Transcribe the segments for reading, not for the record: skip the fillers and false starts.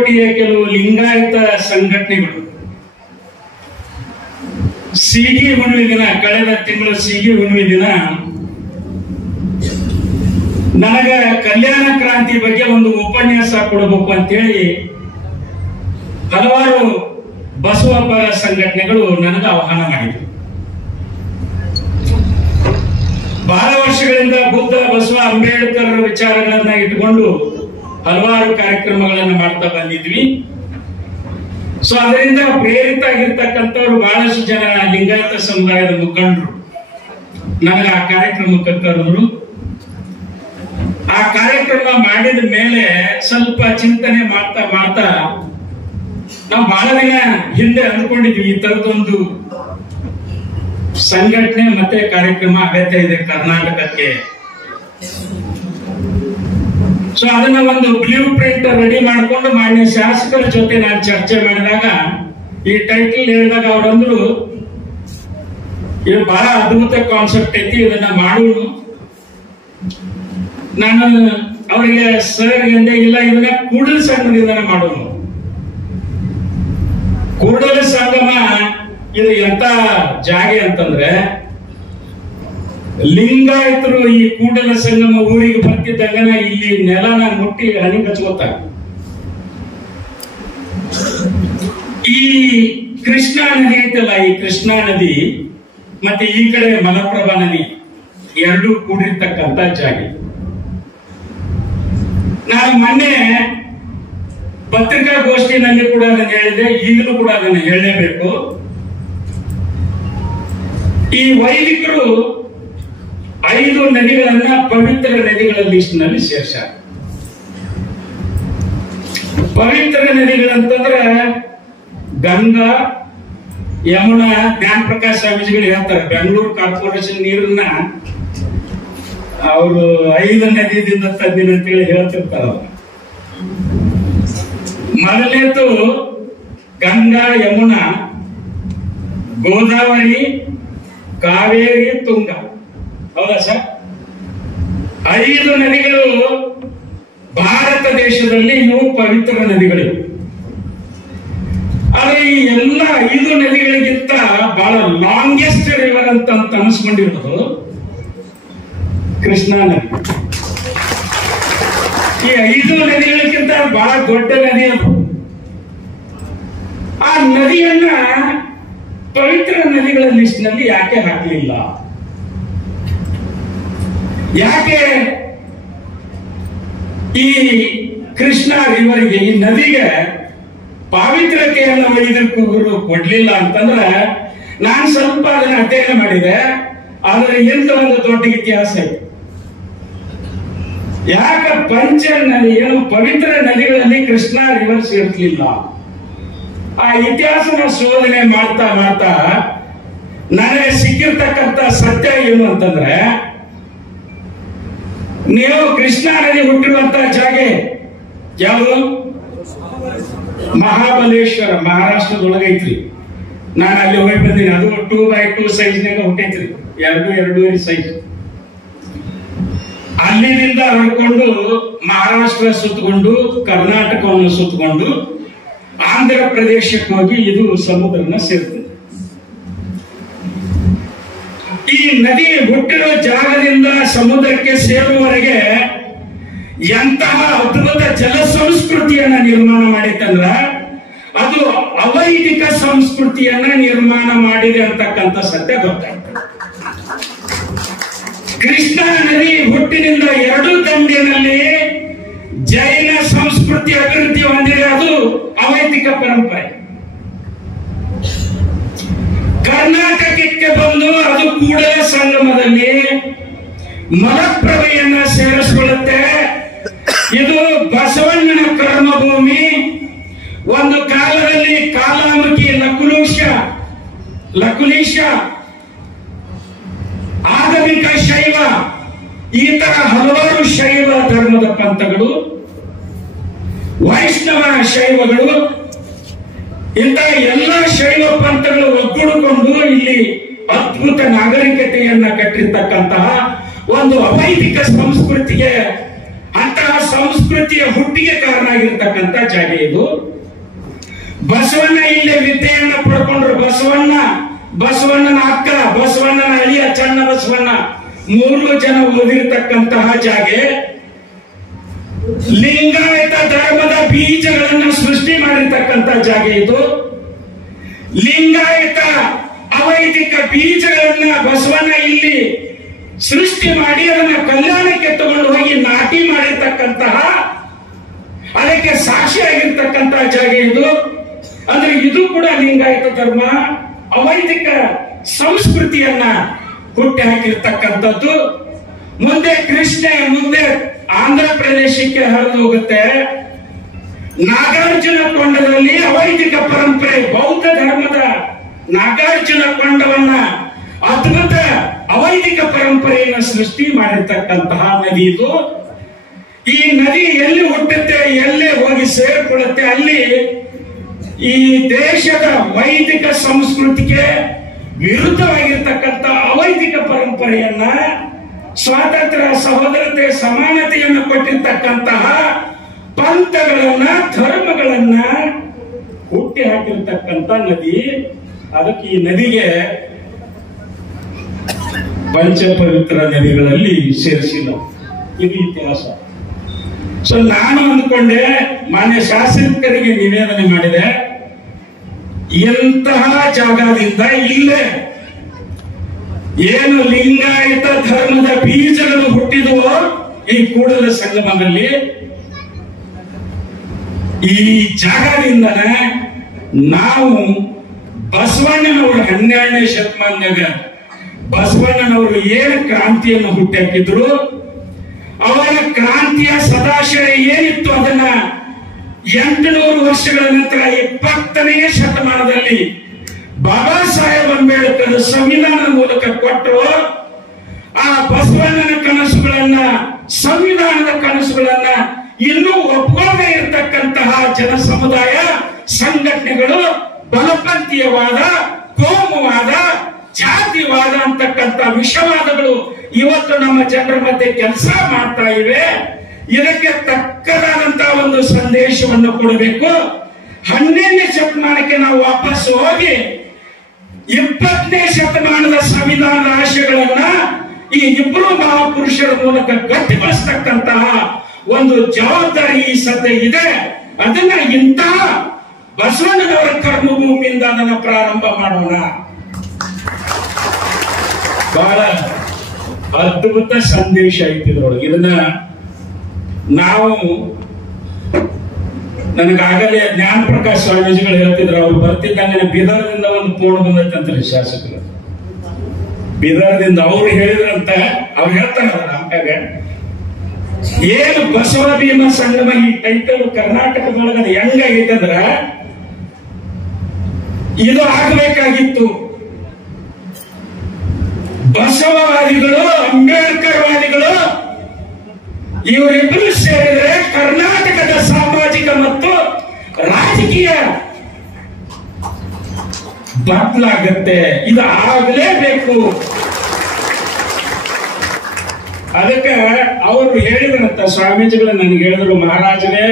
ಮೇಲ್ಕೋಟೆಯ ಕೆಲವು ಲಿಂಗಾಯತ ಸಂಘಟನೆಗಳು ಸೀಗಿ ಹುಣ್ಣಿಮೆ ದಿನ, ಕಳೆದ ತಿಂಗಳು ಸೀಗಿ ಹುಣ್ಣಿಮೆ ದಿನ ನನಗ ಕಲ್ಯಾಣ ಕ್ರಾಂತಿ ಬಗ್ಗೆ ಒಂದು ಉಪನ್ಯಾಸ ಕೊಡಬೇಕು ಅಂತೇಳಿ ಹಲವಾರು ಬಸವಪರ ಸಂಘಟನೆಗಳು ನನಗೆ ಆಹ್ವಾನ ಮಾಡಿದ್ರು. ಬಹಳ ವರ್ಷಗಳಿಂದ ಬುದ್ಧ, ಬಸವ, ಅಂಬೇಡ್ಕರ್ ವಿಚಾರಗಳನ್ನ ಇಟ್ಕೊಂಡು ಹಲವಾರು ಕಾರ್ಯಕ್ರಮಗಳನ್ನು ಮಾಡ್ತಾ ಬಂದಿದ್ವಿ. ಸೊ ಅದರಿಂದ ಪ್ರೇರಿತ ಆಗಿರ್ತಕ್ಕಂಥವ್ರು ಬಹಳಷ್ಟು ಜನ ಲಿಂಗಾಯತ ಸಮುದಾಯದ ಮುಖಂಡರು ನನಗೆ ಆ ಕಾರ್ಯಕ್ರಮಕ್ಕೆ ಕರೆದ್ರು. ಆ ಕಾರ್ಯಕ್ರಮ ಮಾಡಿದ ಮೇಲೆ ಸ್ವಲ್ಪ ಚಿಂತನೆ ಮಾಡ್ತಾ ಮಾಡ್ತಾ ನಾವು ಬಹಳ ದಿನ ಹಿಂದೆ ಅಂದ್ಕೊಂಡಿದ್ವಿ ಈ ತರದೊಂದು ಸಂಘಟನೆ ಮತ್ತೆ ಕಾರ್ಯಕ್ರಮ ಅಗತ್ಯ ಇದೆ ಕರ್ನಾಟಕಕ್ಕೆ. ಸೊ ಅದನ್ನ ಒಂದು ಬ್ಲೂ ಪ್ರಿಂಟ್ ರೆಡಿ ಮಾಡಿಕೊಂಡು ಮಾನ್ಯ ಶಾಸಕರ ಜೊತೆ ನಾನು ಚರ್ಚೆ ಮಾಡಿದಾಗ ಈ ಟೈಟಲ್ ಹೇಳಿದಾಗ ಅವರಂದ್ರು ಇದು ಬಹಳ ಅದ್ಭುತ ಕಾನ್ಸೆಪ್ಟ್ ಐತಿ, ಇದನ್ನ ಮಾಡೋಣ. ನಾನು ಅವರಿಗೆ ಸರ್ ಎಂದೇ ಇಲ್ಲ, ಇದನ್ನ ಕೂಡಲ ಸಂಗಮದಿಂದ ಮಾಡೋಣ. ಕೂಡಲ ಸಂಗಮ ಇದು ಎಂತ ಜಾಗೆ ಅಂತಂದ್ರೆ ಲಿಂಗಾಯತರು ಈ ಕೂಡಲ ಸಂಗಮ ಊರಿಗೆ ಬರ್ತಿದ್ದಂಗನ ಇಲ್ಲಿ ನೆಲನ ಮುಟ್ಟಿ ಹನಿ ಕಚ್ಕೋತಾರೆ. ಈ ಕೃಷ್ಣಾ ನದಿ ಐತಲ್ಲ, ಈ ಕೃಷ್ಣಾ ನದಿ ಮತ್ತೆ ಈ ಕಡೆ ಮಲಪ್ರಭಾ ನದಿ ಎರಡೂ ಕೂಡಿರ್ತಕ್ಕಂಥ ಜಾಗೆ. ನಾನು ಮೊನ್ನೆ ಪತ್ರಿಕಾಗೋಷ್ಠಿನಲ್ಲಿ ಕೂಡ ಅದನ್ನು ಹೇಳಿದೆ, ಈಗಲೂ ಕೂಡ ಅದನ್ನು ಹೇಳಲೇಬೇಕು. ಈ ವೈದಿಕರು 5 ನದಿಗಳನ್ನ ಪವಿತ್ರ ನದಿಗಳ ಲಿಸ್ಟ್ ನಲ್ಲಿ ಸೇರ್ಸಾರ. ಪವಿತ್ರ ನದಿಗಳಂತಂದ್ರೆ ಗಂಗಾ, ಯಮುನಾ. ಜ್ಞಾನ ಪ್ರಕಾಶ್ ಸ್ವಾಮೀಜಿಗಳು ಹೇಳ್ತಾರೆ ಬೆಂಗಳೂರು ಕಾರ್ಪೊರೇಷನ್ ನೀರನ್ನ ಅವರು 5 ನದಿಯಿಂದ ತಂದಿನ ಅಂತೇಳಿ ಹೇಳ್ತಿರ್ತಾರ. ಮೊದಲನೇದು ಗಂಗಾ, ಯಮುನಾ, ಗೋದಾವರಿ, ಕಾವೇರಿ, ತುಂಗಾ. ಹೌದಾ ಸರ್? 5 ನದಿಗಳು ಭಾರತ ದೇಶದಲ್ಲಿ ಇವು ಪವಿತ್ರ ನದಿಗಳು. ಆದ್ರೆ ಈ ಎಲ್ಲ 5 ನದಿಗಳಿಗಿಂತ ಬಹಳ ಲಾಂಗೆಸ್ಟ್ ರಿವರ್ ಅಂತ ಅನಿಸ್ಕೊಂಡಿರೋದು ಕೃಷ್ಣಾ ನದಿ. ಈ 5 ನದಿಗಳಿಗಿಂತ ಬಹಳ ದೊಡ್ಡ ನದಿ ಅದು. ಆ ನದಿಯನ್ನ ಪವಿತ್ರ ನದಿಗಳ ಲಿಸ್ಟ್ ನಲ್ಲಿ ಯಾಕೆ ಹಾಕಲಿಲ್ಲ? ಯಾಕೆ ಈ ಕೃಷ್ಣಾ ರಿವರ್ಗೆ, ಈ ನದಿಗೆ ಪಾವಿತ್ರತೆಯನ್ನು ವೈದಿಕರು ಕೊಡ್ಲಿಲ್ಲ ಅಂತಂದ್ರೆ ನಾನು ಸ್ವಲ್ಪ ಅದನ್ನ ಅಧ್ಯಯನ ಮಾಡಿದೆ. ಆದ್ರೆ ಎಂತ ಒಂದು ದೊಡ್ಡ ಇತಿಹಾಸ ಇದೆ. ಯಾಕೆ ಪಂಚ ನದಿ ಏನು ಪವಿತ್ರ ನದಿಗಳಲ್ಲಿ ಕೃಷ್ಣಾ ರಿವರ್ ಸೇರ್ಲಿಲ್ಲ? ಆ ಇತಿಹಾಸನ ಶೋಧನೆ ಮಾಡ್ತಾ ಮಾಡ್ತಾ ನನಗೆ ಸಿಕ್ಕಿರ್ತಕ್ಕಂಥ ಸತ್ಯ ಏನು ಅಂತಂದ್ರೆ, ನೀವು ಕೃಷ್ಣಾ ನದಿ ಹುಟ್ಟಿರುವಂತ ಜಾಗೆ ಯಾವುದು? ಮಹಾಬಲೇಶ್ವರ, ಮಹಾರಾಷ್ಟ್ರದೊಳಗೈತ್ರಿ. ನಾನು ಅಲ್ಲಿ ಹೋಗಿ ಬಂದೀನಿ. ಅದು 2x2 ಸೈಜ್ನಾಗ ಹುಟ್ಟೈತ್ರಿ, 2.5 ಸೈಜ್. ಅಲ್ಲಿನಿಂದ ಹೊರಕೊಂಡು ಮಹಾರಾಷ್ಟ್ರ ಸುತ್ತಕೊಂಡು ಕರ್ನಾಟಕವನ್ನು ಸುತ್ತಕೊಂಡು ಆಂಧ್ರ ಪ್ರದೇಶಕ್ಕೆ ಹೋಗಿ ಇದು ಸಮುದ್ರನ ಸೇರ್ತದೆ. ಈ ನದಿ ಹುಟ್ಟಿರೋ ಜಾಗದಿಂದ ಸಮುದ್ರಕ್ಕೆ ಸೇರುವವರೆಗೆ ಎಂತಹ ಅದ್ಭುತ ಜಲ ಸಂಸ್ಕೃತಿಯನ್ನ ನಿರ್ಮಾಣ ಮಾಡಿತ್ತಂದ್ರ ಅದು ಅವೈದಿಕ ಸಂಸ್ಕೃತಿಯನ್ನ ನಿರ್ಮಾಣ ಮಾಡಿದೆ ಅಂತಕ್ಕಂಥ ಸತ್ಯ ಗೊತ್ತಾಗ್ತದೆ. ಕೃಷ್ಣಾ ನದಿ ಹುಟ್ಟಿನಿಂದ 2 ದಂಡಿನಲ್ಲಿ ಜೈನ ಸಂಸ್ಕೃತಿ ಅಭಿವೃದ್ಧಿ ಹೊಂದಿದೆ, ಅದು ಅವೈದಿಕ ಪರಂಪರೆ. ಕರ್ನಾಟಕಕ್ಕೆ ಬಂದು ಅದು ಕೂಡಲ ಸಂಗಮದಲ್ಲಿ ಮಲಪ್ರಭೆಯನ್ನ ಸೇರಿಸಿಕೊಳ್ಳುತ್ತೆ. ಇದು ಬಸವಣ್ಣನ ಕರ್ಮಭೂಮಿ. ಒಂದು ಕಾಲದಲ್ಲಿ ಕಾಲಾಮುಖಿ, ಲಕುಲೀಶ, ಆಗಮಿಕ ಶೈವ, ಈ ತರ ಹಲವಾರು ಶೈವ ಧರ್ಮದ ಪಂಥಗಳು, ವೈಷ್ಣವ ಶೈವಗಳು, ಇಂಥ ಎಲ್ಲ ಶೈವ ಪಂಥಗಳು ಒಗ್ಗೂಡಿಕೊಂಡು ಇಲ್ಲಿ ಅದ್ಭುತ ನಾಗರಿಕತೆಯನ್ನ ಕಟ್ಟಿರ್ತಕ್ಕಂತಹ ಒಂದು ಅವೈದಿಕ ಸಂಸ್ಕೃತಿಗೆ, ಅಂತಹ ಸಂಸ್ಕೃತಿಯ ಹುಟ್ಟಿಗೆ ಕಾರಣ ಆಗಿರ್ತಕ್ಕಂಥ ಜಾಗ ಇದು. ಬಸವಣ್ಣ ಇಲ್ಲೇ ವಿದ್ಯೆಯನ್ನ ಪಡ್ಕೊಂಡ್ರು. ಬಸವಣ್ಣನ ಅಕ್ಕ, ಬಸವಣ್ಣನ ಅಳಿಯ ಚನ್ನ ಬಸವಣ್ಣ 3 ಜನ ಓದಿರ್ತಕ್ಕಂತಹ ಜಾಗೆ. ಲಿಂಗಾಯತ ಧರ್ಮದ ಬೀಜಗಳನ್ನ ಸೃಷ್ಟಿ ಮಾಡಿರ್ತಕ್ಕಂಥ ಜಾಗೆ ಇದು. ಲಿಂಗಾಯತ ಅವೈದಿಕ ಬೀಜಗಳನ್ನ ಬಸವಣ್ಣ ಇಲ್ಲಿ ಸೃಷ್ಟಿ ಮಾಡಿ ಅದನ್ನ ಕಲ್ಯಾಣಕ್ಕೆ ತಗೊಂಡು ಹೋಗಿ ನಾಟಿ ಮಾಡಿರ್ತಕ್ಕಂತಹ, ಅದಕ್ಕೆ ಸಾಕ್ಷಿಯಾಗಿರ್ತಕ್ಕಂತಹ ಜಾಗೆ ಇದು. ಅಂದ್ರೆ ಇದು ಕೂಡ ಲಿಂಗಾಯತ ಧರ್ಮ ಅವೈದಿಕ ಸಂಸ್ಕೃತಿಯನ್ನ ಹುಟ್ಟಿ ಹಾಕಿರ್ತಕ್ಕಂಥದ್ದು. ಮುಂದೆ ಕೃಷ್ಣೆ ಮುಂದೆ ಆಂಧ್ರ ಪ್ರದೇಶಕ್ಕೆ ಹರಿದು ಹೋಗುತ್ತೆ. ನಾಗಾರ್ಜುನ ಕೊಂಡದಲ್ಲಿ ಅವೈದಿಕ ಪರಂಪರೆ, ಬೌದ್ಧ ಧರ್ಮದ ನಾಗಾರ್ಜುನ ಕೊಂಡವನ್ನ ಅದ್ಭುತ ಅವೈದಿಕ ಪರಂಪರೆಯನ್ನು ಸೃಷ್ಟಿ ಮಾಡಿರ್ತಕ್ಕಂತಹ ನದಿ ಇದು. ಈ ನದಿ ಎಲ್ಲಿ ಹುಟ್ಟುತ್ತೆ, ಎಲ್ಲೇ ಹೋಗಿ ಸೇರಿಕೊಳ್ಳುತ್ತೆ, ಅಲ್ಲಿ ಈ ದೇಶದ ವೈದಿಕ ಸಂಸ್ಕೃತಿಗೆ ವಿರುದ್ಧವಾಗಿರ್ತಕ್ಕಂಥ ಅವೈದಿಕ ಪರಂಪರೆಯನ್ನ, ಸ್ವಾತಂತ್ರ್ಯ, ಸಹೋದರತೆ, ಸಮಾನತೆಯನ್ನು ಕೊಟ್ಟಿರ್ತಕ್ಕಂತಹ ಪಂಥಗಳನ್ನ, ಧರ್ಮಗಳನ್ನ ಹುಟ್ಟಿ ಹಾಕಿರ್ತಕ್ಕಂಥ ನದಿ. ಅದಕ್ಕೆ ಈ ನದಿಗೆ ಪಂಚಪವಿತ್ರ ನದಿಗಳಲ್ಲಿ ಸೇರಿಸಿಲ್ಲ. ಇದು ಇತಿಹಾಸ. ಸೊ ನಾನು ಅಂದ್ಕೊಂಡೆ, ಮಾನ್ಯ ಶಾಸಕರಿಗೆ ನಿವೇದನೆ ಮಾಡಿದೆ, ಇಂತಹ ಜಾಗದಿಂದ ಇಲ್ಲೇ ಏನು ಲಿಂಗಾಯತ ಧರ್ಮದ ಬೀಜಗಳು ಹುಟ್ಟಿದವೋ ಈ ಕೂಡಲ ಸಂಗಮದಲ್ಲಿ, ಈ ಜಾಗದಿಂದನೇ ನಾವು ಬಸವಣ್ಣನವರು 12ನೇ ಶತಮಾನದಾಗ ಬಸವಣ್ಣನವರು ಏನು ಕ್ರಾಂತಿಯನ್ನು ಹುಟ್ಟಾಕಿದ್ರು, ಅವರ ಕ್ರಾಂತಿಯ ಸದಾಶಯ ಏನಿತ್ತು ಅದನ್ನ 800 ವರ್ಷಗಳ ನಂತರ 20ನೇ ಶತಮಾನದಲ್ಲಿ ಬಾಬಾ ಸಾಹೇಬ್ ಅಂಬೇಡ್ಕರ್ ಸಂವಿಧಾನದ ಮೂಲಕ ಕೊಟ್ಟರು. ಆ ಬಸವಣ್ಣನ ಕನಸುಗಳನ್ನ, ಸಂವಿಧಾನದ ಕನಸುಗಳನ್ನ ಇನ್ನೂ ಒಪ್ಕೊಳ್ಳದೆ ಇರತಕ್ಕಂತಹ ಜನ ಸಮುದಾಯ, ಸಂಘಟನೆಗಳು ಬಲಪಂಥೀಯವಾದ, ಕೋಮುವಾದ, ಜಾತಿವಾದ ಅಂತಕ್ಕಂಥ ವಿಷವಾದಗಳು ಇವತ್ತು ನಮ್ಮ ಜನರ ಮಧ್ಯೆ ಕೆಲಸ ಮಾಡ್ತಾ ಇವೆ. ಇದಕ್ಕೆ ತಕ್ಕದಾದಂತಹ ಒಂದು ಸಂದೇಶವನ್ನು ಕೊಡಬೇಕು. 12ನೇ ಶತಮಾನಕ್ಕೆ ನಾವು ವಾಪಸ್ ಹೋಗಿ 20ನೇ ಶತಮಾನದ ಸಂವಿಧಾನದ ಆಶಯಗಳನ್ನ ಈ ಇಬ್ಬರು ಮಹಾಪುರುಷರ ಮೂಲಕ ಗಟ್ಟಿಗೊಳಿಸತಕ್ಕಂತಹ ಒಂದು ಜವಾಬ್ದಾರಿ ಈ ಸದ್ಯ ಇದೆ. ಅದನ್ನ ಇಂತಹ ಬಸವಣ್ಣನವರ ಕರ್ಮಭೂಮಿಯಿಂದ ಅದನ್ನ ಪ್ರಾರಂಭ ಮಾಡೋಣ. ಬಹಳ ಅದ್ಭುತ ಸಂದೇಶ ಐತಿದ್ರೊಳಗೆ. ಇದನ್ನ ನಾವು, ನನಗಾಗಲೇ ಜ್ಞಾನ ಪ್ರಕಾಶ್ ಸ್ವಾಮೀಜಿಗಳು ಹೇಳ್ತಿದ್ರು, ಅವ್ರು ಬರ್ತಿದ್ದಂಗೆ ಬೀದರ್ದಿಂದ ಒಂದು ಫೋನ್ ಬಂದೈತಂತ್ರಿ ಶಾಸಕರು. ಬೀದರ್ದಿಂದ ಅವ್ರು ಹೇಳಿದ್ರಂತ, ಅವ್ರು ಹೇಳ್ತಾರ ನಮ್ಗಾಗ ಏನು ಬಸವ ಭೀಮ ಸಂಗಮ ಈ ಟೈಟಲ್ ಕರ್ನಾಟಕದೊಳಗ ಹೆಂಗಾಗೈತಂದ್ರ, ಇದು ಆಗಬೇಕಾಗಿತ್ತು. ಬಸವವಾದಿಗಳು, ಅಂಬೇಡ್ಕರ್ ವಾದಿಗಳು ಇವರಿಬ್ಬರು ಸೇರಿದ್ರೆ ಕರ್ನಾಟಕದ ಸಾಮಾಜಿಕ ಮತ್ತು ರಾಜಕೀಯ ಬದಲಾಗತ್ತೆ. ಇದು ಆಗಲೇಬೇಕು. ಅದಕ್ಕೆ ಅವರು ಹೇಳಿದ್ರಂತ, ಸ್ವಾಮೀಜಿಗಳು ನನಗೆ ಹೇಳಿದ್ರು, ಮಹಾರಾಜರೇ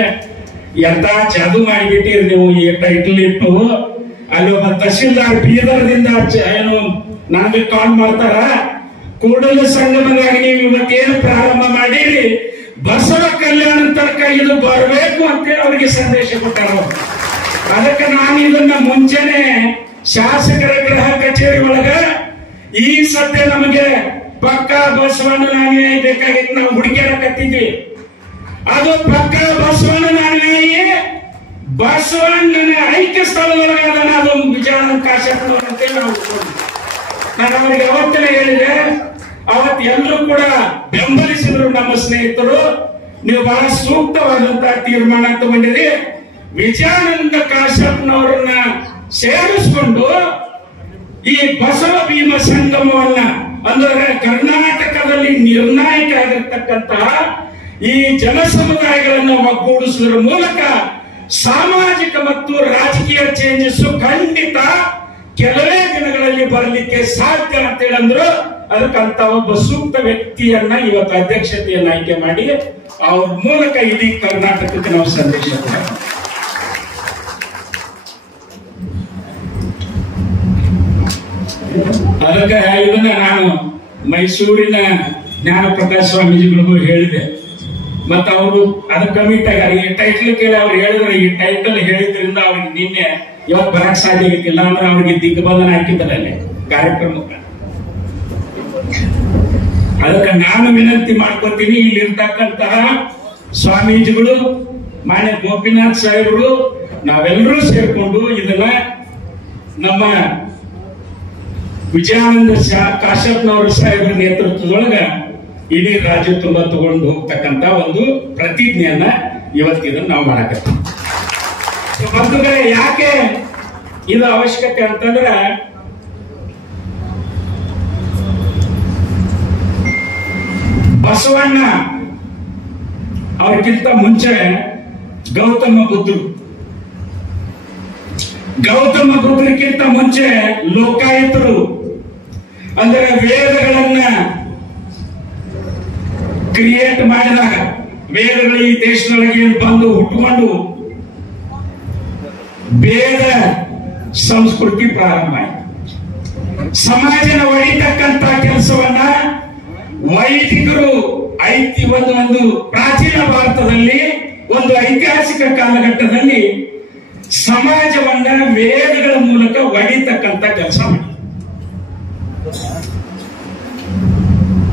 ಎಂತ ಜಾದು ಮಾಡಿಬಿಟ್ಟಿರಿ ನೀವು, ಈ ಟೈಟಲ್ ಇಟ್ಟು. ಅಲ್ಲಿ ಒಬ್ಬ ತಹಶೀಲ್ದಾರ್ ಬೀದರ್ದಿಂದ ಏನು ನನಗೆ ಕಾಲ್ ಮಾಡ್ತಾರ, ಕೂಡಲ ಸಂಗಮದಾಗ ನೀವು ಇವತ್ತೇನು ಪ್ರಾರಂಭ ಮಾಡಿರಿ, ಬಸವ ಕಲ್ಯಾಣ ತನಕ ಇದು ಬರಬೇಕು ಅಂತೇಳಿ ಅವರಿಗೆ ಸಂದೇಶ ಕೊಟ್ಟಾರ. ಅದಕ್ಕೆ ನಾನು ಇದನ್ನ ಮುಂಚೆನೆ ಶಾಸಕರ ಗೃಹ ಕಚೇರಿ ಒಳಗ ಈ ಸದ್ಯ ನಮಗೆ ಪಕ್ಕ ಬಸವಣ್ಣನ ಅನುಯಾಯಿ ಬೇಕಾಗಿತ್ತು, ನಾವು ಹುಡುಕ್ಯಾಡಕತ್ತಿದ್ವಿ. ಅದು ಪಕ್ಕ ಬಸವಣ್ಣನ ಅನುಯಾಯಿ, ಬಸವಣ್ಣನ ಐಕ್ಯ ಸ್ಥಳದೊಳಗೆ ಅದನ್ನ ಅದು ವಿಚಾರ ಕಾಶಪ್ಪನ ಅಂತೇಳಿ ನಾವು ನಾನು ಅವರಿಗೆ ಅವತ್ತೇ ಹೇಳಿದೆ. ಅವತ್ತು ಎಲ್ಲರೂ ಕೂಡ ಬೆಂಬಲಿಸಿದ್ರು ನಮ್ಮ ಸ್ನೇಹಿತರು. ನೀವು ಬಹಳ ಸೂಕ್ತವಾದಂತಹ ತೀರ್ಮಾನ ತಗೊಂಡಿರಿ. ವಿಜಯಾನಂದ ಕಾಶಪ್ಪನವರನ್ನ ಸೇರಿಸಿಕೊಂಡು ಈ ಬಸವ ಭೀಮ ಸಂಗಮವನ್ನ, ಅಂದ್ರೆ ಕರ್ನಾಟಕದಲ್ಲಿ ನಿರ್ಣಾಯಕ ಆಗಿರ್ತಕ್ಕಂತಹ ಈ ಜನ ಸಮುದಾಯಗಳನ್ನು ಒಗ್ಗೂಡಿಸುವುದರ ಮೂಲಕ ಸಾಮಾಜಿಕ ಮತ್ತು ರಾಜಕೀಯ ಚೇಂಜಸ್ ಖಂಡಿತ ಕೆಲವೇ ದಿನಗಳಲ್ಲಿ ಬರಲಿಕ್ಕೆ ಸಾಧ್ಯ ಅಂತ ಹೇಳಂದ್ರು. ಅದಕ್ಕಂತ ಒಬ್ಬ ಸೂಕ್ತ ವ್ಯಕ್ತಿಯನ್ನ ಇವತ್ತು ಅಧ್ಯಕ್ಷತೆಯನ್ನ ಆಯ್ಕೆ ಮಾಡಿ ಅವ್ರ ಮೂಲಕ ಇಡೀ ಕರ್ನಾಟಕಕ್ಕೆ ನಾವು ಸಂದೇಶ ಕೊಡೋಣ. ಅದಕ್ಕೆ ಇದನ್ನ ನಾನು ಮೈಸೂರಿನ ಜ್ಞಾನ ಪ್ರಕಾಶ್ ಸ್ವಾಮೀಜಿಗಳಿಗೂ ಹೇಳಿದೆ. ಮತ್ತ ಅವರು ಅದಕ್ಕೆ ಕಮಿಟ್ ಆಗ್ಯಾರ. ಈ ಟೈಟಲ್ ಕೇಳಿ ಅವ್ರು ಹೇಳಿದ್ರೆ ಈ ಟೈಟಲ್ ಹೇಳಿದ್ರಿಂದ ಅವ್ರಿಗೆ ನಿನ್ನೆ ಇವತ್ತು ಬರಕ್ ಸಾಧ್ಯ ಆಗಿಲ್ಲ ಅಂದ್ರೆ ಅವ್ರಿಗೆ ದಿಗ್ಬಂಧನ ಹಾಕಿದ್ದಾರೆ ಅಲ್ಲಿ ಕಾರ್ಯಕ್ರಮಕ್ಕೆ. ಅದಕ್ಕೆ ನಾನು ವಿನಂತಿ ಮಾಡ್ಕೊತೀನಿ, ಇಲ್ಲಿರ್ತಕ್ಕಂತಹ ಸ್ವಾಮೀಜಿಗಳು, ಮಾನ್ಯ ಗೋಪಿನಾಥ್ ಸಾಹೇಬರು, ನಾವೆಲ್ಲರೂ ಸೇರ್ಕೊಂಡು ಇದನ್ನ ನಮ್ಮ ವಿಜಯಾನಂದ ಕಾಶ್ಯಪ್ನವರ ಸಾಹೇಬರ ನೇತೃತ್ವದೊಳಗ ಇಡೀ ರಾಜ್ಯ ತುಂಬ ತಗೊಂಡು ಹೋಗ್ತಕ್ಕಂತ ಒಂದು ಪ್ರತಿಜ್ಞೆಯನ್ನ ಇವತ್ತಿದನ್ನ ನಾವು ಮಾಡಕತ್ತೀವಿ. ಬಂಧುಗಳೇ, ಯಾಕೆ ಇದು ಅವಶ್ಯಕತೆ ಅಂತಂದ್ರೆ ಬಸವಣ್ಣ ಅವ್ರಿಗಿಂತ ಮುಂಚೆ ಗೌತಮ ಬುದ್ಧರಿಗಿಂತ ಮುಂಚೆ ಲೋಕಾಯುತರು ಅಂದರೆ ವೇದಗಳನ್ನ ಕ್ರಿಯೇಟ್ ಮಾಡಿದಾಗ, ವೇದಗಳು ಈ ದೇಶದೊಳಗೆ ಬಂದು ಹುಟ್ಟುಕೊಂಡು ವೇದ ಸಂಸ್ಕೃತಿ ಪ್ರಾರಂಭ ಆಯಿತು. ಸಮಾಜನ ಒಡಿತಕ್ಕಂತ ಕೆಲಸವನ್ನ ವೈದಿಕರು ಒಂದು ಪ್ರಾಚೀನ ಭಾರತದಲ್ಲಿ ಒಂದು ಐತಿಹಾಸಿಕ ಕಾಲಘಟ್ಟದಲ್ಲಿ ಸಮಾಜವನ್ನ ವೇದಗಳ ಮೂಲಕ ಒಡಿತಕ್ಕಂತ ಕೆಲಸ ಮಾಡಿ,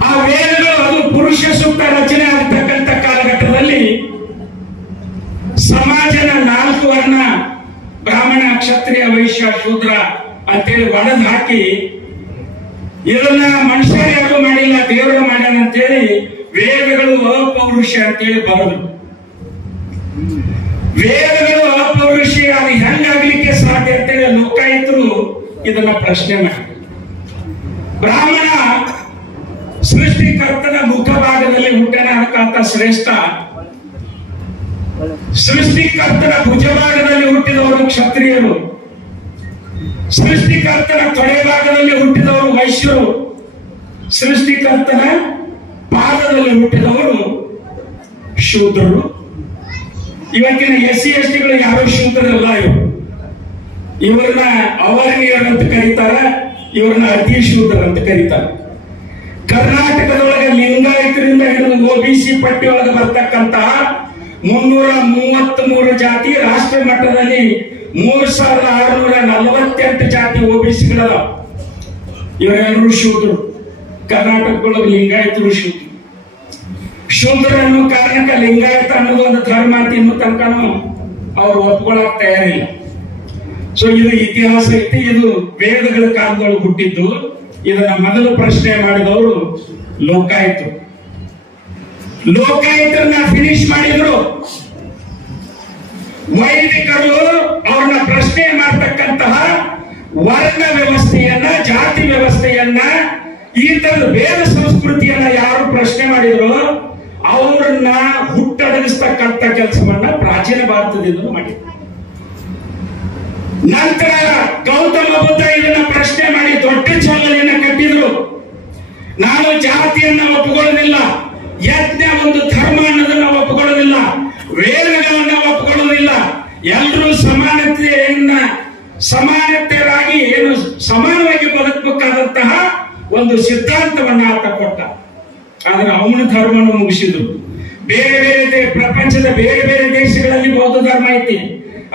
ಆ ವೇದಗಳು ಅದು ಪುರುಷ ಸೂಕ್ತ ರಚನೆ ಆಗ್ತಕ್ಕಂಥ ಕಾಲಘಟ್ಟದಲ್ಲಿ ಸಮಾಜನ 4 ವರ್ಣ ಬ್ರಾಹ್ಮಣ, ಕ್ಷತ್ರಿಯ, ವೈಶ್ಯ, ಶೂದ್ರ ಅಂತೇಳಿ ಒಡೆದು ಹಾಕಿ ಇದನ್ನ ಮನುಷ್ಯರು ಯಾರು ಮಾಡಿಲ್ಲ, ದೇವರು ಮಾಡ್ಯಾನ ಅಂತೇಳಿ ವೇದಗಳು ಅಪೌರುಷ ಅಂತೇಳಿ ಬರೋದು. ವೇದಗಳು ಅಪೌರುಷ ಅದು ಹೆಂಗಾಗ್ಲಿಕ್ಕೆ ಸಾಧ್ಯ ಅಂತೇಳಿ ಲೋಕಾಯುತರು ಇದನ್ನ ಪ್ರಶ್ನೆ ಮಾಡಿ, ಬ್ರಾಹ್ಮಣ ಸೃಷ್ಟಿಕರ್ತನ ಮುಖ ಭಾಗದಲ್ಲಿ ಹುಟ್ಟನ ಅದಕ್ಕಂತ ಶ್ರೇಷ್ಠ, ಸೃಷ್ಟಿಕರ್ತನ ಭುಜ ಭಾಗದಲ್ಲಿ ಹುಟ್ಟಿದವರು ಕ್ಷತ್ರಿಯರು, ಸೃಷ್ಟಿಕರ್ತನ ತೊಡೆ ಭಾಗದಲ್ಲಿ ಹುಟ್ಟಿದವರು ವೈಶ್ಯರು, ಸೃಷ್ಟಿಕರ್ತನ ಪಾದದಲ್ಲಿ ಹುಟ್ಟಿದವರು ಶೂದ್ರರು. ಇವತ್ತಿನ SC/ST ಗಳು ಯಾರು ಶೂದ್ರರಲ್ಲ, ಇವ್ರನ್ನ ಅವರ್ಣೀಯರು ಅಂತ ಕರೀತಾರ, ಇವ್ರನ್ನ ಅತಿ ಶೂದ್ರ ಅಂತ ಕರೀತಾರೆ. ಕರ್ನಾಟಕದೊಳಗೆ ಲಿಂಗಾಯತರಿಂದ ಹಿಡಿದು OBC ಪಟ್ಟಿಯೊಳಗೆ ಬರ್ತಕ್ಕಂತಹ 333 ಜಾತಿ, ರಾಷ್ಟ್ರ ಮಟ್ಟದಲ್ಲಿ 3648 ಜಾತಿ OBCಗಳ, ಇವರೆಲ್ಲರೂ ಶೂದ್ರರು. ಕರ್ನಾಟಕದೊಳಗೆ ಲಿಂಗಾಯತರು ಶೂದ್ರ ಅನ್ನೋ ಕಾರಣಕ್ಕೆ ಲಿಂಗಾಯತ ಅನ್ನೋದು ಒಂದು ಧರ್ಮ ಅಂತ ಇನ್ನೂ ತನಕನೂ ಅವ್ರು ಒಪ್ಕೊಳಕ್ ತಯಾರಿಲ್ಲ. ಸೊ ಇದು ಇತಿಹಾಸ ಐತಿ, ಇದು ವೇದಗಳ ಕಾಲದೊಳಗೆ ಹುಟ್ಟಿದ್ದು. ಇದನ್ನ ಮೊದಲು ಪ್ರಶ್ನೆ ಮಾಡಿದವರು ಲೋಕಾಯುತರನ್ನ ಫಿನಿಶ್ ಮಾಡಿದ್ರು. ವೈದಿಕರು ಅವ್ರನ್ನ ಪ್ರಶ್ನೆ ಮಾಡ್ತಕ್ಕಂತಹ ವರ್ಣ ವ್ಯವಸ್ಥೆಯನ್ನ, ಜಾತಿ ವ್ಯವಸ್ಥೆಯನ್ನ, ಈ ತರದ ವೇದ ಸಂಸ್ಕೃತಿಯನ್ನ ಯಾರು ಪ್ರಶ್ನೆ ಮಾಡಿದ್ರು ಅವ್ರನ್ನ ಹುಟ್ಟಡಗಿಸ್ತಕ್ಕಂಥ ಕೆಲಸವನ್ನ ಪ್ರಾಚೀನ ಭಾರತದಿಂದ ಮಾಡಿದ್ರು. ನಂತರ ಗೌತಮ ಬುದ್ಧ ಇದನ್ನ ಪ್ರಶ್ನೆ ಮಾಡಿ ದೊಡ್ಡ ಚಳವಳಿಯನ್ನ ಕಟ್ಟಿದ್ರು. ನಾನು ಜಾತಿಯನ್ನ ಒಪ್ಪಿಕೊಳ್ಳೋದಿಲ್ಲ, ಯಜ್ಞ ಒಂದು ಧರ್ಮ ಅನ್ನೋದನ್ನ ಒಪ್ಪಿಕೊಳ್ಳೋದಿಲ್ಲ, ವೇದಗಳನ್ನ ಒಪ್ಪಿಕೊಳ್ಳೋದಿಲ್ಲ, ಎಲ್ಲರೂ ಸಮಾನತೆಯಾಗಿ ಸಮಾನವಾಗಿ ಬದುಕಬೇಕಾದಂತಹ ಒಂದು ಸಿದ್ಧಾಂತವನ್ನ ಆತ ಕೊಟ್ಟ. ಆದ್ರೆ ಅವನ ಧರ್ಮವನ್ನು ಮುಗಿಸಿದ್ರು. ಬೇರೆ ಪ್ರಪಂಚದ ಬೇರೆ ದೇಶಗಳಲ್ಲಿ ಬೌದ್ಧ ಧರ್ಮ ಐತಿ,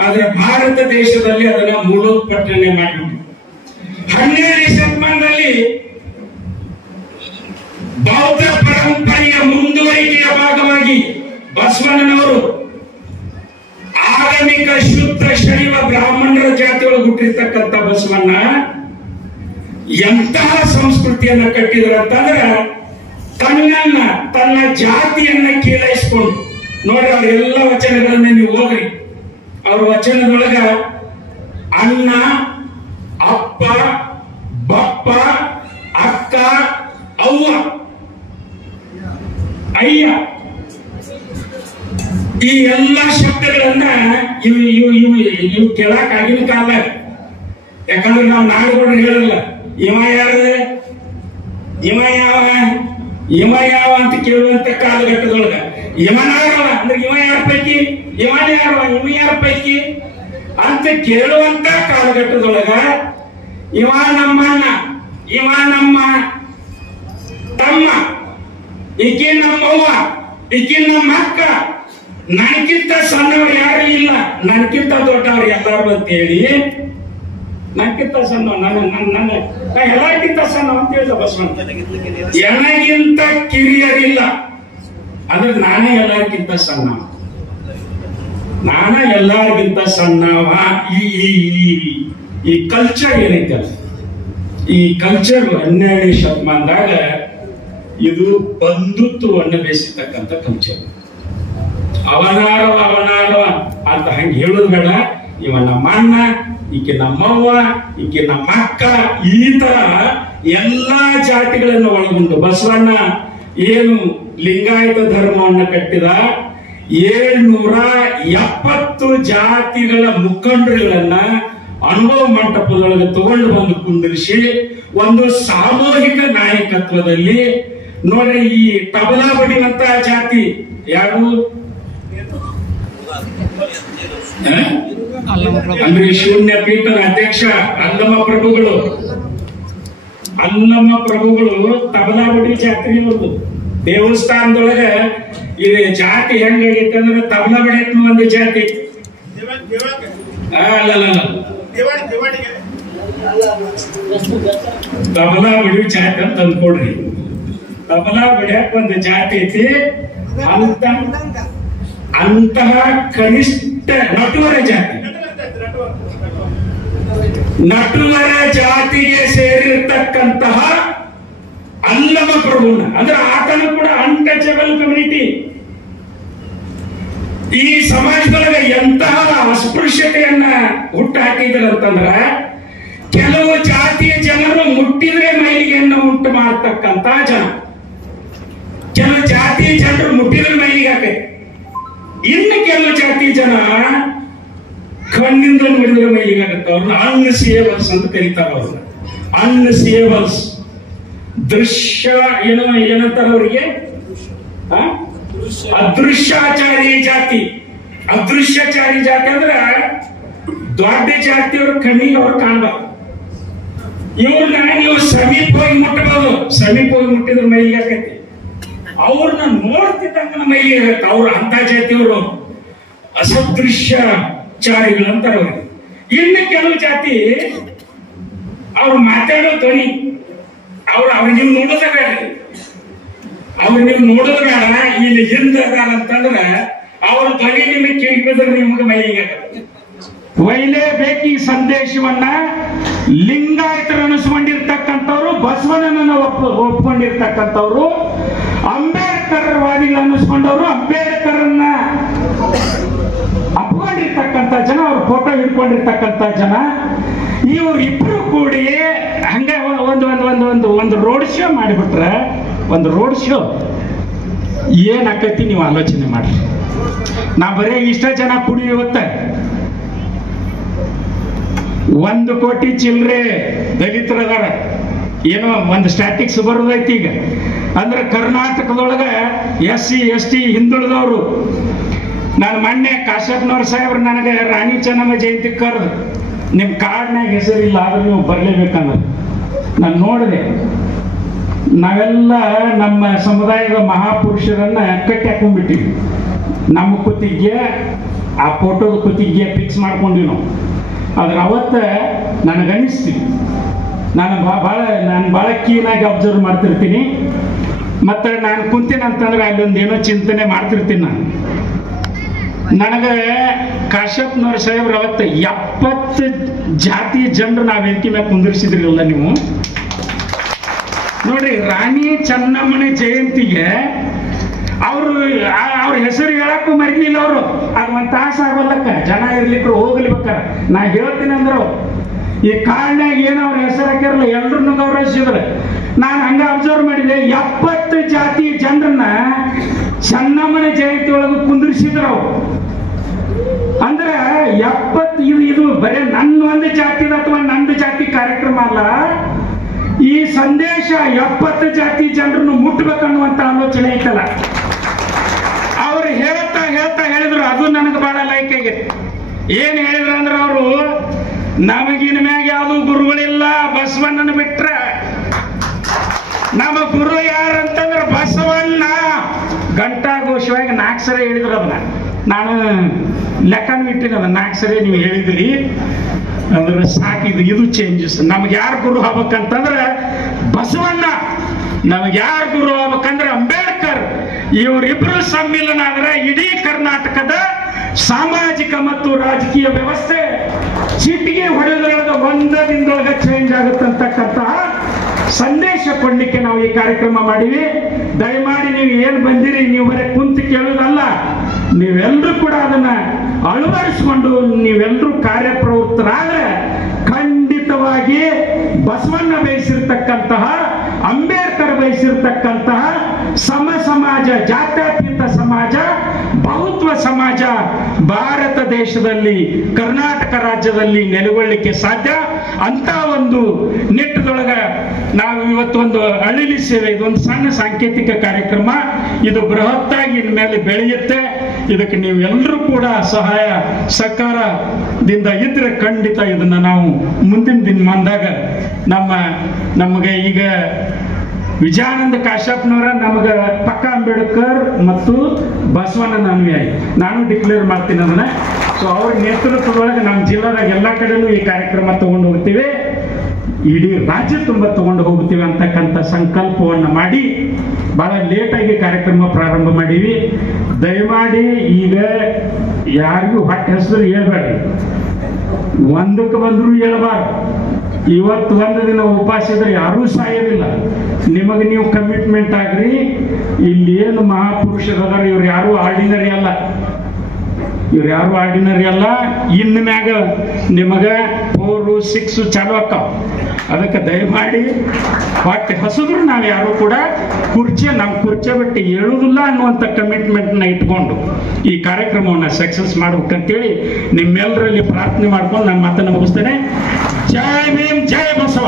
ಆದ್ರೆ ಭಾರತ ದೇಶದಲ್ಲಿ ಅದನ್ನ ಮೂಲೋತ್ಪತ್ತನೆ ಮಾಡಿಬಿಟ್ಟು 12ನೇ ಶತಮಾನದಲ್ಲಿ ಬೌದ್ಧ ಪರಂಪರೆಯ ಮುಂದುವರಿಕೆಯ ಭಾಗವಾಗಿ ಬಸವಣ್ಣನವರು ಆಗಮಿಕ ಶುದ್ಧ ಶೈವ ಬ್ರಾಹ್ಮಣರ ಜಾತಿಯೊಳಗೆ ಹುಟ್ಟಿರ್ತಕ್ಕಂಥ ಬಸವಣ್ಣ ಎಂತಹ ಸಂಸ್ಕೃತಿಯನ್ನ ಕಟ್ಟಿದ್ರು ಅಂತಂದ್ರೆ ತನ್ನ ಜಾತಿಯನ್ನ ಕೀಳೈಸ್ಕೊಂಡು ನೋಡ್ರಿ. ಅವ್ರ ಎಲ್ಲ ವಚನಗಳನ್ನ ನೀವು ಹೋಗ್ರಿ, ಅವ್ರ ವಚನದೊಳಗ ಅಣ್ಣ, ಅಪ್ಪ, ಬಪ್ಪ, ಅಕ್ಕ, ಅವ್ವ, ಅಯ್ಯ, ಈ ಎಲ್ಲ ಶಬ್ದಗಳನ್ನ ಇವು ಕೇಳಕ್ ಆಗಿನ ಕಾಲ. ಯಾಕಂದ್ರೆ ನಾವು ನಾಡುಗಳು ಹೇಳಲ್ಲ ಇವ ಯಾರದೆ, ಇವ ಯಾವ ಅಂತ ಕೇಳುವಂತ ಕಾಲಘಟ್ಟದೊಳಗ ಇವನಾರವ ಅಂದ್ರೆ ಇವ ಯಾರ ಪೈಕಿ, ಇವ ಯಾರ ಪೈಕಿ ಅಂತ ಕೇಳುವಂತ ಕಾಲಘಟ್ಟದೊಳಗ ಇವ ನಮ್ಮಣ್ಣ, ಇವ ನಮ್ಮ ತಮ್ಮ, ಈಕಿ ನಮ್ಮವ್ವ, ಈಕಿ ನಮ್ಮ ಅಕ್ಕ, ನನಗಿಂತ ಸಣ್ಣವ್ರು ಯಾರು ಇಲ್ಲ, ನನಗಿಂತ ದೊಡ್ಡವ್ರು ಎಲ್ಲಾರು ಅಂತೇಳಿ, ನನಗಿಂತ ಸಣ್ಣ ಎಲ್ಲರಿಗಿಂತ ಸಣ್ಣ ಅಂತ ಹೇಳಿದ ಬಸವಣ್ಣ. ನನಗಿಂತ ಕಿರಿಯರಿಲ್ಲ, ಆದ್ರೆ ನಾನೇ ಎಲ್ಲರಿಗಿಂತ ಸಣ್ಣ, ನಾನೇ ಎಲ್ಲರಿಗಿಂತ ಸಣ್ಣವ. ಈ ಕಲ್ಚರ್ ಏನೈತಲ್ಲ, ಈ ಕಲ್ಚರ್ 12ನೇ ಶತಮಾನದಾಗ ಇದು ಬಂಧುತ್ವವನ್ನು ಬೆಳೆಸಿರ್ತಕ್ಕಂಥ ಕಲ್ಚರ್. ಅವನಾರವ ಅಂತ ಹಂಗೆ ಹೇಳೋದು ಬೇಡ. ಇವ ನಮ್ಮ ಅಣ್ಣ, ಈಕೆ ನಮ್ಮವ್ವ, ಈಕೆ ನಮ್ಮ ಅಕ್ಕ, ಈ ತರ ಎಲ್ಲಾ ಜಾತಿಗಳನ್ನು ಒಳಗೊಂಡು ಬಸವಣ್ಣ ಏನು ಲಿಂಗಾಯತ ಧರ್ಮವನ್ನು ಕಟ್ಟಿದ 770 ಜಾತಿಗಳ ಮುಖಂಡರುಗಳನ್ನ ಅನುಭವ ಮಂಟಪದೊಳಗೆ ತಗೊಂಡು ಬಂದು ಕುಂದಿರಿಸಿ ಒಂದು ಸಾಮೂಹಿಕ ನಾಯಕತ್ವದಲ್ಲಿ ನೋಡ್ರಿ, ಈ ತಬಲಾ ಬಡಿಯುವಂತ ಜಾತಿ ಯಾರು ಅಂದ್ರೆ ಶೂನ್ಯ ಪೀಠದ ಅಧ್ಯಕ್ಷ ಅಲ್ಲಮ್ಮ ಪ್ರಭುಗಳು ತಬಲಾ ಬಡಿ ಜಾತಿ ಒಂದು ದೇವಸ್ಥಾನದೊಳಗ ಇದು ಜಾತಿ ಹೆಂಗಾಗೈತೆ ಅಂದ್ರೆ ತಬಲಾ ಬಡಿಯತ್ ಒಂದು ಜಾತಿ ತಬಲಾ ಬಡಿಯೋ ಜಾತಿ ಅಂತ ಅಂದ್ಕೊಡ್ರಿ. ತಬಲಾ ಬಡಿಯಕ್ ಒಂದು ಜಾತಿ ಐತಿ. ಅಂತಹ ಕನಿಷ್ಠ ನಟುವರ ಜಾತಿಗೆ ಸೇರಿರ್ತಕ್ಕಂತಹ ಅಲ್ಲಮ ಪ್ರಭುನ ಅಂದ್ರೆ ಆತನು ಕೂಡ ಅನ್ಟಚಬಲ್ ಕಮ್ಯುನಿಟಿ. ಈ ಸಮಾಜದೊಳಗೆ ಎಂತಹ ಅಸ್ಪೃಶ್ಯತೆಯನ್ನ ಹುಟ್ಟು ಹಾಕಿದ್ರಂತಂದ್ರ ಕೆಲವು ಜಾತಿಯ ಜನರು ಮುಟ್ಟಿದ್ರೆ ಮೈಲಿಗೆಯನ್ನು ಉಂಟು ಮಾಡತಕ್ಕಂತ ಜನ, ಕೆಲವು ಜಾತಿಯ ಜನರು ಮುಟ್ಟಿದ್ರೆ ಮೈಲಿಗೆ ಹಾಕೈತೆ. ಇನ್ನು ಕೆಲವು ಜಾತಿ ಜನ ಕಣ್ಣಿಂದ ನೋಡಿದ್ರೆ ಮೈಲಿಗೆ ಆಗುತ್ತೆ. ಅವ್ರನ್ನ ಅನ್ಸೇಬಲ್ಸ್ ಅಂತ ಕರೀತಾರ. ಅವ್ರನ್ನ ಅನ್ಸೇಬಲ್ಸ್, ದೃಶ್ಯ ಏನಂತಾರ ಅವ್ರಿಗೆ, ಅದೃಶ್ಯಾಚಾರಿ ಜಾತಿ. ಅದೃಶ್ಯಾಚಾರಿ ಜಾತಿ ಅಂದ್ರೆ ದೊಡ್ಡ ಜಾತಿಯವ್ರ ಕಣ್ಣಿಗೆ ಅವ್ರು ಕಾಣಬಾರ್ದು. ಇವ್ರನ್ನ ನೀವು ಸಮೀಪ ಹೋಗಿ ಮುಟ್ಟಬಹುದು, ಸಮೀಪ ಹೋಗಿ ಮುಟ್ಟಿದ್ರೆ ಮೈಲಿಗೆ ಹಾಕೈತಿ. ಅವ್ರನ್ನ ನೋಡ್ತಿದ್ದಂಗ ಮೈಲಿಗೆ ಆಗುತ್ತೆ. ಅವ್ರು ಅಂತ ಜಾತಿಯವರು ಅಸದೃಶ್ಯಚಾರಿಗಳು ಅಂತಾರ ಅವ್ರಿಗೆ. ಇನ್ನು ಕೆಲವು ಜಾತಿ ಅವ್ರು ಮಾತಾಡೋ ಧ್ವನಿ ಅವ್ರಿಗೆ ನೀವು ನೋಡೋದೇ ಬೇಡ, ನೀವು ನೋಡೋದು ಬೇಡ. ಇಲ್ಲಿ ಹಿಂದಾರ ಅಂತಂದ್ರೆ ಅವ್ರ ಧ್ವನಿ ನಿಮಗೆ ಕೇಳಿದ್ರೆ ನಿಮ್ಗೆ ಮೈಲಿಗೆ ಒಯ್ಲೇಬೇಕು. ಈ ಸಂದೇಶವನ್ನ ಲಿಂಗಾಯತರು ಅನಿಸ್ಕೊಂಡಿರ್ತಕ್ಕಂಥವ್ರು, ಬಸವಣ್ಣನ ಒಪ್ಕೊಂಡಿರ್ತಕ್ಕಂಥವ್ರು, ಅಂಬೇಡ್ಕರ್ ವಾದಿಗಳು ಅನ್ನಿಸ್ಕೊಂಡವ್ರು, ಅಂಬೇಡ್ಕರ್ನ ಅಪ್ಕೊಂಡಿರ್ತಕ್ಕಂಥ ಜನ, ಅವ್ರ ಫೋಟೋ ಹಿಡ್ಕೊಂಡಿರ್ತಕ್ಕಂಥ ಜನ, ಇವರಿಬ್ರು ಕೂಡಿ ಹಂಗ ಒಂದು ರೋಡ್ ಶೋ ಮಾಡಿಬಿಟ್ರೆ, ಒಂದು ರೋಡ್ ಶೋ ಏನಾಕೈತಿ ನೀವು ಆಲೋಚನೆ ಮಾಡ್ರಿ. ನಾ ಬರೀ ಇಷ್ಟ ಜನ ಕೂಡಿ ಇವತ್ತ 1 ಕೋಟಿ ಚಿಲ್ಲರೆ ದಲಿತರದಾರ. ಏನೋ ಒಂದು ಸ್ಟ್ಯಾಟಿಕ್ಸ್ ಬರೋದೈತಿ ಈಗ. ಅಂದ್ರೆ ಕರ್ನಾಟಕದೊಳಗ SC ST ಹಿಂದುಳಿದವರು. ನಾನು ಮೊನ್ನೆ ಕಾಶ್ಯಪ್ನವ್ರ ಸಾಹೇಬ್ರು ನನಗೆ ರಾಣಿ ಚೆನ್ನಮ್ಮ ಜಯಂತಿ ಕರೆದು, ನಿಮ್ ಕಾರ್ಡ್ನಾಗ ಹೆಸರಿಲ್ಲ ಆದ್ರೆ ನೀವು ಬರ್ಲೇಬೇಕಂದ್ರೆ ನಾನು ನೋಡಿದೆ. ನಾವೆಲ್ಲ ನಮ್ಮ ಸಮುದಾಯದ ಮಹಾಪುರುಷರನ್ನ ಕಟ್ಟಿ ಹಾಕೊಂಡ್ಬಿಟ್ಟಿವಿ. ನಮ್ಮ ಕುತ್ತಿಗೆ ಆ ಫೋಟೋದ ಕುತ್ತಿಗೆ ಫಿಕ್ಸ್ ಮಾಡ್ಕೊಂಡಿವಿ ನಾವು. ಆದ್ರೆ ಅವತ್ತ ನನಗನ್ನಿಸ್ತೀವಿ, ನಾನು ಭಾಳ ಕೀನಾಗಿ ಅಬ್ಸರ್ವ್ ಮಾಡ್ತಿರ್ತೀನಿ. ಮತ್ತೆ ನಾನು ಕುಂತೀನಿ ಅಂತಂದ್ರೆ ಅಲ್ಲೊಂದು ಏನೋ ಚಿಂತನೆ ಮಾಡ್ತಿರ್ತೀನಿ. ನನಗೆ ಕಾಶ್ಯಪ್ನವ್ರ ಸಾಹೇಬ್ರು ಅವತ್ತು 70 ಜಾತಿ ಜನರು ನಾವು ವೇದಿಕೆ ಮೇಲೆ ಕುಂದಿರಿಸಿದ್ರಲ್ಲ ನೀವು ನೋಡ್ರಿ. ರಾಣಿ ಚೆನ್ನಮ್ಮನ ಜಯಂತಿಗೆ ಅವ್ರ ಹೆಸರು ಹೇಳಕ್ಕೂ ಮರಿಲಿಲ್ಲ ಅವರು. ಅದು ಒಂದು ತಾಸು ಆಗೋಲ್ಲಕ್ಕ, ಜನ ಇರ್ಲಿಕ್ಕೆ ಹೋಗ್ಲಿಬೇಕಾರ. ನಾ ಹೇಳ್ತೀನಿ ಅಂದ್ರು ಈ ಕಾರ್ಡ್ನಾಗ ಏನೋ ಅವ್ರ ಹೆಸರು ಹಾಕಿರಲ್ಲ, ಎಲ್ರನ್ನೂ ಗೌರವಿಸಿದ್ರು. ನಾನು ಹಂಗ ಅಬ್ಸರ್ವ್ ಮಾಡಿದೆ. 70 ಜಾತಿ ಜನರನ್ನ ಚೆನ್ನಮ್ಮನ ಜಯಂತಿ ಒಳಗೆ ಕುಂದಿರಿಸಿದ್ರು ಅವ್ರು. ಅಂದ್ರೆ 70 ಇದು ಬರೀ ನನ್ನ ಒಂದು ಜಾತಿದ ಅಥವಾ ನಂದು ಜಾತಿ ಕಾರ್ಯಕ್ರಮ ಅಲ್ಲ. ಈ ಸಂದೇಶ 70 ಜಾತಿ ಜನರನ್ನು ಮುಟ್ಟಬೇಕನ್ನುವಂತ ಆಲೋಚನೆ ಐತಲ್ಲ. ಅವ್ರು ಹೇಳ್ತಾ ಹೇಳಿದ್ರು, ಅದು ನನಗೆ ಬಹಳ ಲೈಕ್ ಆಗೈತೆ. ಏನ್ ಹೇಳಿದ್ರು ಅಂದ್ರೆ ಅವರು, ನಮಗಿನ ಮ್ಯಾಗ ಯಾವುದು ಗುರುಗಳಿಲ್ಲ, ಬಸವಣ್ಣನ ಬಿಟ್ರೆ ನಮ್ಮ ಗುರು ಯಾರಂತಂದ್ರೆ ಬಸವಣ್ಣ. ಘಂಟಾಘೋಷವಾಗಿ 4 ಸರಿ ಹೇಳಿದ್ರು ಅದನ್ನ. ನಾನು ಲೆಕ್ಕನೂ ಇಟ್ಟಿನ 4 ಸರಿ ನೀವು ಹೇಳಿದ್ರಿ ಅಂದ್ರೆ ಸಾಕಿದ್ರು. ಇದು ಚೇಂಜಸ್. ನಮ್ಗೆ ಯಾರು ಗುರು ಆಗ್ಬೇಕಂತಂದ್ರೆ ಬಸವಣ್ಣ, ನಮ್ಗೆ ಯಾರು ಗುರು ಆಗ್ಬೇಕಂದ್ರೆ ಅಂಬೇಡ್ಕರ್. ಇವರಿಬ್ರು ಸಮ್ಮಿಲನ ಆದ್ರೆ ಇಡೀ ಕರ್ನಾಟಕದ ಸಾಮಾಜಿಕ ಮತ್ತು ರಾಜಕೀಯ ವ್ಯವಸ್ಥೆ ಚಿಟಿಗೆ ಹೊಡೆದ್ರೊಳಗೆ 1 ದಿನದೊಳಗೆ ಚೇಂಜ್ ಆಗುತ್ತಂತಕ್ಕಂತಹ ಸಂದೇಶ ಕೊಡ್ಲಿಕ್ಕೆ ನಾವು ಈ ಕಾರ್ಯಕ್ರಮ ಮಾಡಿವಿ. ದಯಮಾಡಿ ನೀವು ಏನ್ ಬಂದಿರಿ, ನೀವು ಬರೀ ಕುಂತು ಕೇಳೋದಲ್ಲ, ನೀವೆಲ್ಲರೂ ಕೂಡ ಅದನ್ನ ಅಳವಡಿಸಿಕೊಂಡು ನೀವೆಲ್ಲರೂ ಕಾರ್ಯಪ್ರವೃತ್ತರಾದ್ರೆ ಖಂಡಿತವಾಗಿ ಬಸವಣ್ಣ ಬಯಸಿರ್ತಕ್ಕಂತಹ, ಅಂಬೇಡ್ಕರ್ ಬಯಸಿರ್ತಕ್ಕಂತಹ ಸಮ ಸಮಾಜ, ಜಾತ್ಯತೀತ ಸಮಾಜ, ಬಹುತ್ವ ಸಮಾಜ ಭಾರತ ದೇಶದಲ್ಲಿ, ಕರ್ನಾಟಕ ರಾಜ್ಯದಲ್ಲಿ ನೆಲೆಗೊಳ್ಳಲಿಕ್ಕೆ ಸಾಧ್ಯ. ಅಂತ ಒಂದು ನಿಟ್ಟದೊಳಗ ನಾವು ಇವತ್ತು ಒಂದು ಅಳಿಲಿ ಸೇವೆ, ಇದೊಂದು ಸಣ್ಣ ಸಾಂಕೇತಿಕ ಕಾರ್ಯಕ್ರಮ, ಇದು ಬೃಹತ್ತಾಗಿ ಇನ್ಮೇಲೆ ಬೆಳೆಯುತ್ತೆ. ಇದಕ್ಕೆ ನೀವು ಎಲ್ಲರೂ ಕೂಡ ಸಹಾಯ ಸಹಕಾರದಿಂದ ಇದ್ರೆ ಖಂಡಿತ ಇದನ್ನ ನಾವು ಮುಂದಿನ ದಿನಮಾನದಾಗ ನಮಗೆ ಈಗ ವಿಜಯಾನಂದ ಕಾಶ್ಯಪ್ನವರ ನಮಗೆ ಪಕ್ಕ ಅಂಬೇಡ್ಕರ್ ಮತ್ತು ಬಸವಣ್ಣನ ಅನ್ವಯಾಯಿ ನಾನು ಡಿಕ್ಲೇರ್ ಮಾಡ್ತೀನಿ ಅದನ್ನ. ಸೊ ಅವ್ರ ನೇತೃತ್ವದೊಳಗೆ ನಮ್ಮ ಜಿಲ್ಲಾದಾಗ ಎಲ್ಲ ಕಡೆನೂ ಈ ಕಾರ್ಯಕ್ರಮ ತಗೊಂಡು ಹೋಗ್ತೀವಿ, ಇಡೀ ರಾಜ್ಯ ತುಂಬ ತಗೊಂಡು ಹೋಗ್ತೀವಿ ಅಂತಕ್ಕಂಥ ಸಂಕಲ್ಪವನ್ನು ಮಾಡಿ ಬಹಳ ಲೇಟಾಗಿ ಕಾರ್ಯಕ್ರಮ ಪ್ರಾರಂಭ ಮಾಡೀವಿ. ದಯಮಾಡಿ ಈಗ ಯಾರಿಗೂ ಹೊಟ್ಟೆ ಹೆಸರು ಹೇಳ್ಬೇಡ್ರಿ, ಒಂದಕ್ಕೆ ಬಂದರೂ ಹೇಳ್ಬಾರ್ದು. ಇವತ್ತು 1 ದಿನ ಉಪವಾಸ ಇದ್ರೆ ಯಾರೂ ಸಾಯೋದಿಲ್ಲ. ನಿಮಗೆ ನೀವು ಕಮಿಟ್ಮೆಂಟ್ ಆಗ್ರಿ. ಇಲ್ಲಿ ಏನು ಮಹಾಪುರುಷರದಾರ, ಇವ್ರು ಯಾರು ಆರ್ಡಿನರಿ ಅಲ್ಲ, ಇನ್ನು ಮ್ಯಾಗ ನಿಮಗ 4, 6 ಚಾಲು ಆಕ್ಕಾವ. ಅದಕ್ಕೆ ದಯಮಾಡಿ ಹೊಟ್ಟೆ ಹಸಿದ್ರು ನಾವು ಯಾರು ಕೂಡ ನಮ್ಮ ಕುರ್ಚಿ ಬಿಟ್ಟು ಹೇಳುವುದಿಲ್ಲ ಅನ್ನುವಂಥ ಕಮಿಟ್ಮೆಂಟ್ನ ಇಟ್ಕೊಂಡು ಈ ಕಾರ್ಯಕ್ರಮವನ್ನು ಸಕ್ಸಸ್ ಮಾಡ್ಬೇಕಂತೇಳಿ ನಿಮ್ಮೆಲ್ಲರಲ್ಲಿ ಪ್ರಾರ್ಥನೆ ಮಾಡ್ಕೊಂಡು ನಾನು ಮಾತನ್ನು ಮುಗಿಸ್ತೇನೆ. ಜೈ ಭೀಮ್, ಜೈ ಬಸವ.